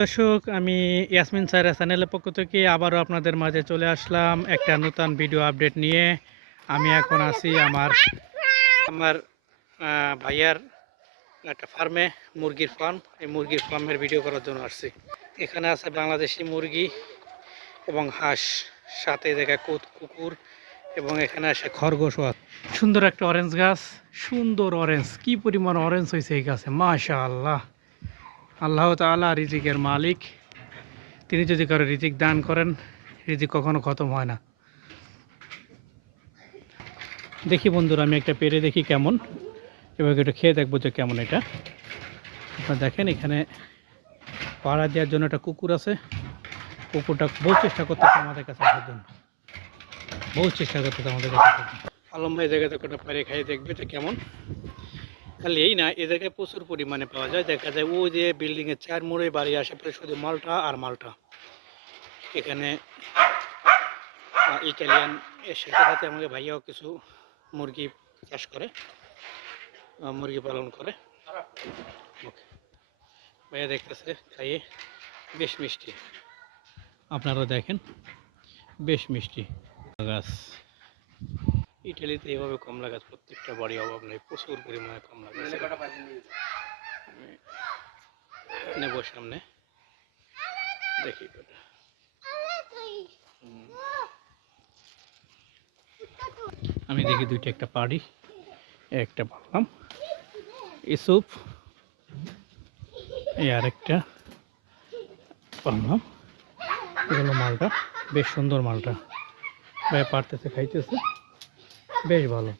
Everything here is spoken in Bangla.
দর্শক, আমি ইয়াসমিন স্যারের চ্যানেলের পক্ষ থেকে আবারও আপনাদের মাঝে চলে আসলাম একটা নতুন ভিডিও আপডেট নিয়ে। আমি এখন আছি আমার আমার ভাইয়ার একটা ফার্মে, মুরগির ফার্ম। এই মুরগির ফার্মের ভিডিও করার জন্য আসছি। এখানে আছে বাংলাদেশি মুরগি এবং হাঁস, সাথে জায়গায় কুকুর এবং এখানে আসে খরগোশও আছে। সুন্দর একটা অরেঞ্জ গাছ, সুন্দর অরেঞ্জ, কি পরিমাণ অরেঞ্জ হয়েছে এই গাছে, মাশাআল্লাহ। আল্লাহ তাআলা রিজিকের মালিক, তিনি যদি কারো রিজিক দান করেন, রিজিক কখনো খতম হয় না। দেখি বন্ধুরা, আমি একটা পেরে দেখি কেমন, এবার একটু খেয়ে দেখবো যে কেমন এটা। আপনারা দেখেন, এখানে পাড়া দেওয়ার জন্য একটা কুকুর আছে। কুকুরটা বহু চেষ্টা করতেছে আমাদের কাছে আসার জন্য, বহু চেষ্টা করতেছে আমাদের কাছে আসার জন্য। আলম ভাই জায়গাতে একটা পেরে খাইয়ে দেখবে এটা কেমন। খালি এই না, এ জায়গায় প্রচুর পরিমাণে পাওয়া যায়। দেখা যায় ওই যে বিল্ডিংয়ের 4 মোড়ে বাড়ি, আশেপাশে শুধু মালটা আর মালটা। এখানে ইটালিয়ান এর সাথে সাথে আমাদের ভাইয়াও কিছু মুরগি চাষ করে, মুরগি পালন করে। ওকে, ভাইয়া দেখতেছে খাইয়ে, বেশ মিষ্টি। আপনারা দেখেন, বেশ মিষ্টি গাছ। ইটালিতে এভাবে কমলা গাছ প্রত্যেকটা বাড়ি, অভাব নেই, প্রচুর পরিমাণে কমলা গাছ। নেব সামনে, দেখি কটা। আমি দেখি দুইটা, একটা পাড়ি, একটা পারলাম ইসুপ, এই আরেকটা পারলাম। এগুলো মালটা, বেশ সুন্দর মালটা। ভাই পারতেছে, খাইতেছে, বেশ ভালো।